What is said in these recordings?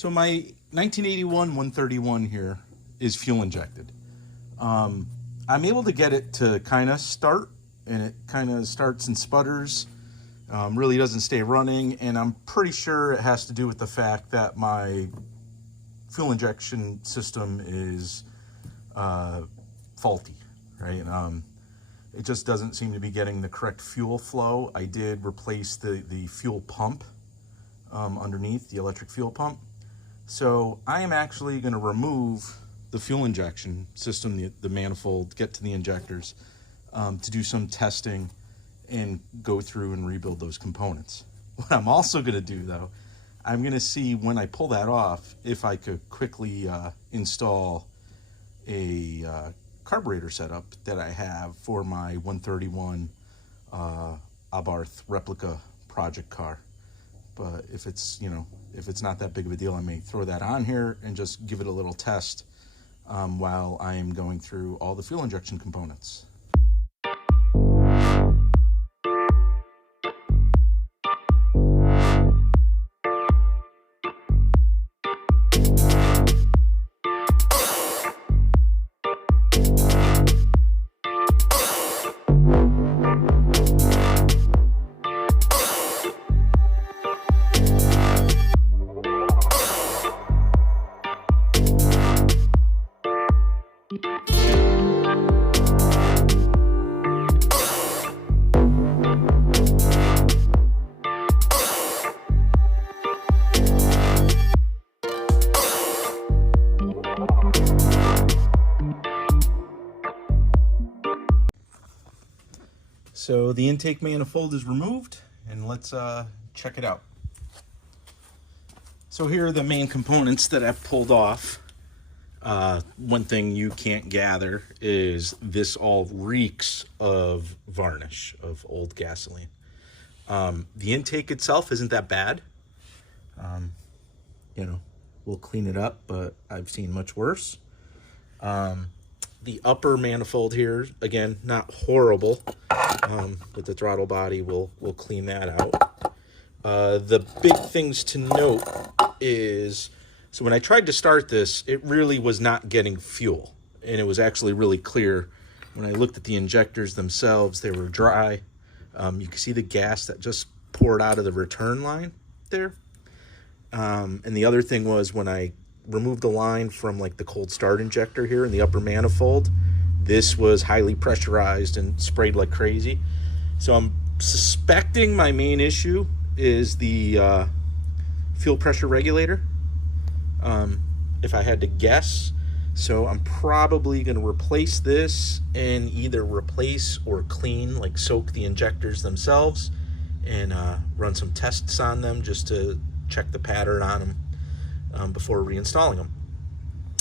So my 1981 131 here is fuel injected. I'm able to get it to kind of start, and it kind of starts and sputters. Really doesn't stay running, and I'm pretty sure it has to do with the fact that my fuel injection system is faulty, right? It just doesn't seem to be getting the correct fuel flow. I did replace the fuel pump underneath, the electric fuel pump. So I am actually going to remove the fuel injection system, the manifold, get to the injectors, to do some testing and go through and rebuild those components. What I'm also going to do, though, I'm going to see when I pull that off if I could quickly install a carburetor setup that I have for my 131 Abarth replica project car. But if it's, if it's not that big of a deal, I may throw that on here and just give it a little test while I am going through all the fuel injection components. So the intake manifold is removed, and let's check it out. So here are the main components that I've pulled off. One thing you can't gather is this all reeks of varnish, of old gasoline. The intake itself isn't that bad. We'll clean it up, but I've seen much worse. The upper manifold here, again, not horrible. With the throttle body, we'll clean that out. The big things to note is, so when I tried to start this, it really was not getting fuel. And it was actually really clear. When I looked at the injectors themselves, they were dry. You can see the gas that just poured out of the return line there. And the other thing was, when I removed the line from like the cold start injector here in the upper manifold, this was highly pressurized and sprayed like crazy. So I'm suspecting my main issue is the fuel pressure regulator, if I had to guess. So I'm probably going to replace this and either replace or clean, like soak the injectors themselves and run some tests on them just to check the pattern on them before reinstalling them.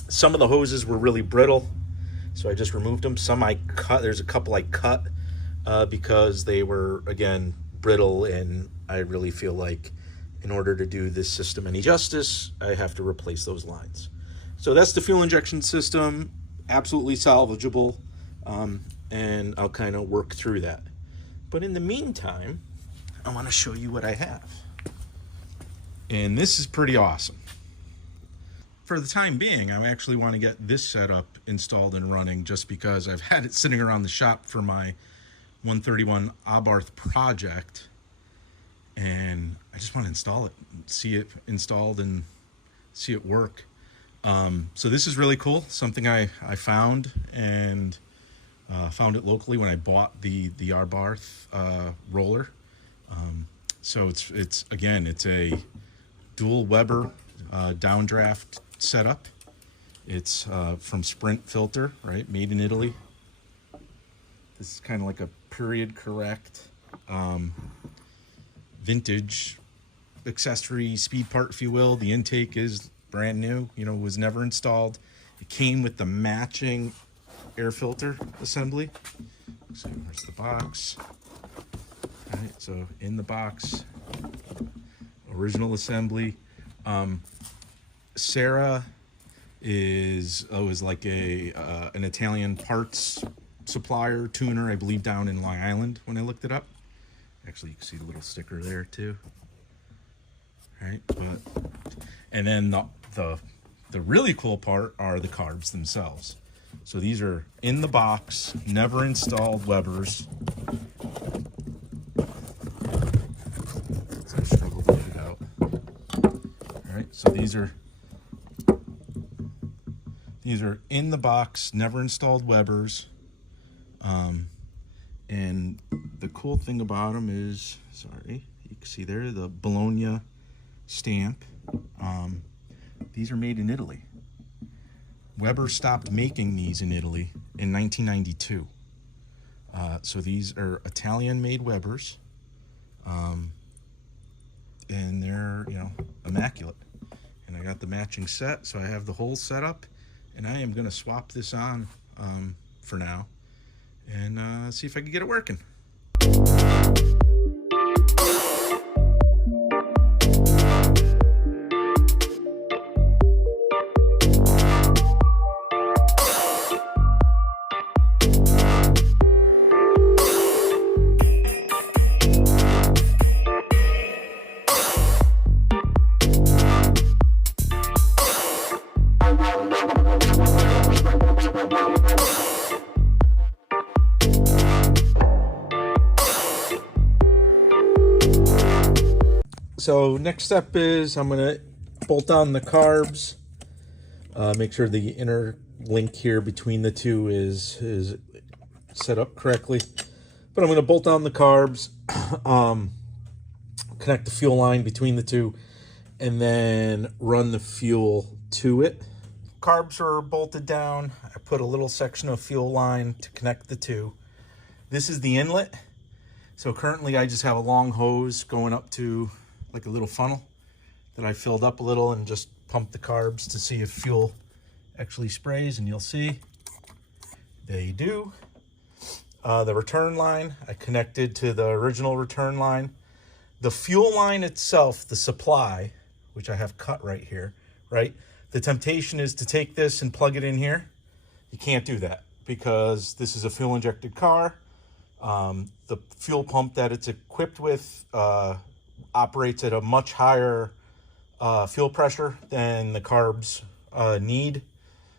Some of the hoses were really brittle, so I just removed them. Some I cut. There's a couple I cut because they were, again, brittle, and I really feel like in order to do this system any justice, I have to replace those lines. So that's the fuel injection system, absolutely salvageable, and I'll kind of work through that. But in the meantime, I want to show you what I have. And this is pretty awesome. For the time being, I actually want to get this setup installed and running just because I've had it sitting around the shop for my 131 Abarth project, and I just want to install it, see it installed and see it work. So this is really cool, something I found, and found it locally when I bought the Abarth roller. So it's again, it's a dual Weber downdraft setup. It's from Sprint filter, right? Made in Italy. This is kind of like a period correct vintage accessory speed part, if you will. The intake is brand new, was never installed. It came with the matching air filter assembly. So there's the box. All right, so in the box, original assembly. Sarah is like an Italian parts supplier, tuner, I believe, down in Long Island when I looked it up. Actually, you can see the little sticker there too. right? And then the really cool part are the carbs themselves. So these are in the box, never installed Webers. I struggled to get it out. All right, so these are in the box, never installed Webers. And the cool thing about them is, sorry, you can see there the Bologna stamp. These are made in Italy. Weber stopped making these in Italy in 1992. So these are Italian-made Webers, and they're, immaculate. And I got the matching set, so I have the whole setup, and I am going to swap this on for now and see if I can get it working. So next step is I'm going to bolt down the carbs, make sure the inner link here between the two is set up correctly. But I'm going to bolt down the carbs, connect the fuel line between the two, and then run the fuel to it. Carbs are bolted down. I put a little section of fuel line to connect the two. This is the inlet. So currently I just have a long hose going up to like a little funnel that I filled up a little and just pumped the carbs to see if fuel actually sprays, and you'll see they do. The return line, I connected to the original return line. The fuel line itself, the supply, which I have cut right here, right? The temptation is to take this and plug it in here. You can't do that because this is a fuel injected car. The fuel pump that it's equipped with operates at a much higher fuel pressure than the carbs need.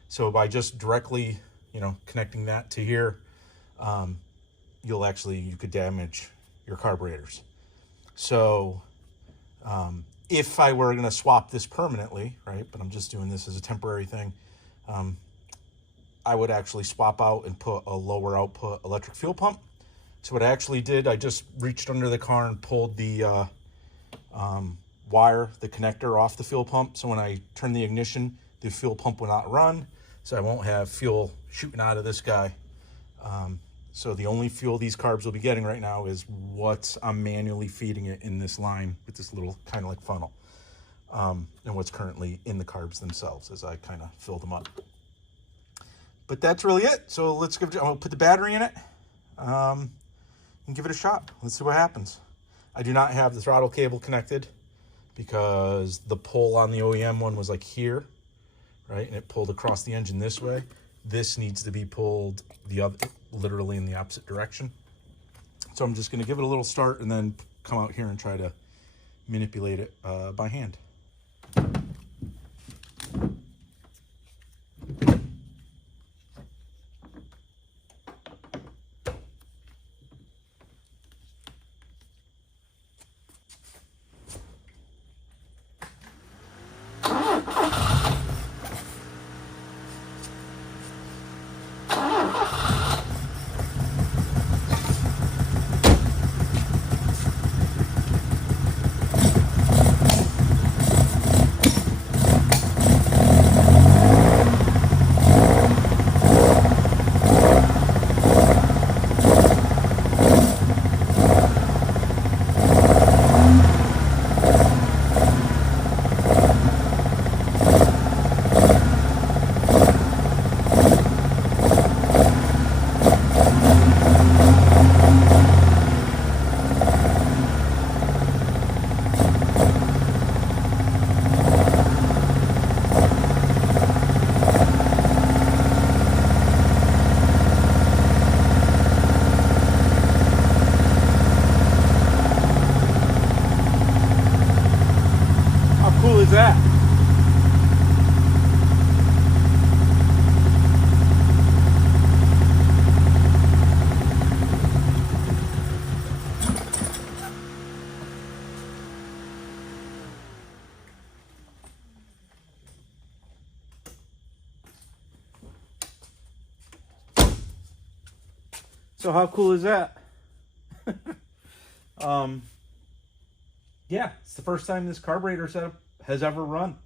So by just directly, connecting that to here, you could damage your carburetors. So if I were going to swap this permanently, right, but I'm just doing this as a temporary thing, I would actually swap out and put a lower output electric fuel pump. So what I actually did, I just reached under the car and pulled the wire, the connector off the fuel pump. So when I turn the ignition, the fuel pump will not run. So I won't have fuel shooting out of this guy. So the only fuel these carbs will be getting right now is what I'm manually feeding it in this line with this little kind of like funnel. And what's currently in the carbs themselves as I kind of fill them up. But that's really it. So I'll put the battery in it and give it a shot. Let's see what happens. I do not have the throttle cable connected because the pull on the OEM one was like here, right? And it pulled across the engine this way. This needs to be pulled literally in the opposite direction. So I'm just going to give it a little start and then come out here and try to manipulate it by hand. is that? So how cool is that? Yeah, it's the first time this carburetor setup has ever run.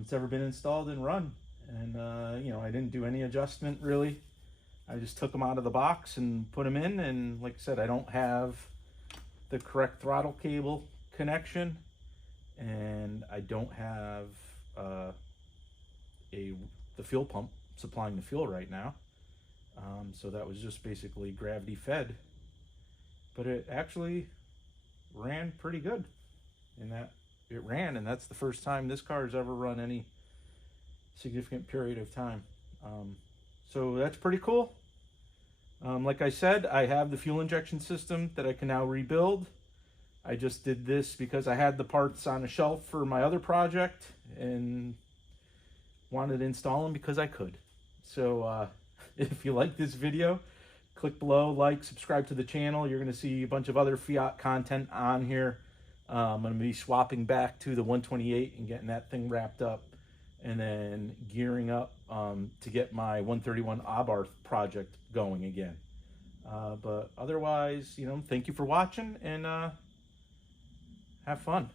It's ever been installed and run. And, you know, I didn't do any adjustment really. I just took them out of the box and put them in. And like I said, I don't have the correct throttle cable connection. And I don't have the fuel pump supplying the fuel right now. So that was just basically gravity fed. But it actually ran pretty good in that it ran, and that's the first time this car has ever run any significant period of time. So that's pretty cool. Like I said, I have the fuel injection system that I can now rebuild. I just did this because I had the parts on a shelf for my other project and wanted to install them because I could. So if you like this video, click below, like, subscribe to the channel. You're going to see a bunch of other Fiat content on here. I'm going to be swapping back to the 128 and getting that thing wrapped up, and then gearing up to get my 131 Abarth project going again. But otherwise, you know, thank you for watching, and have fun.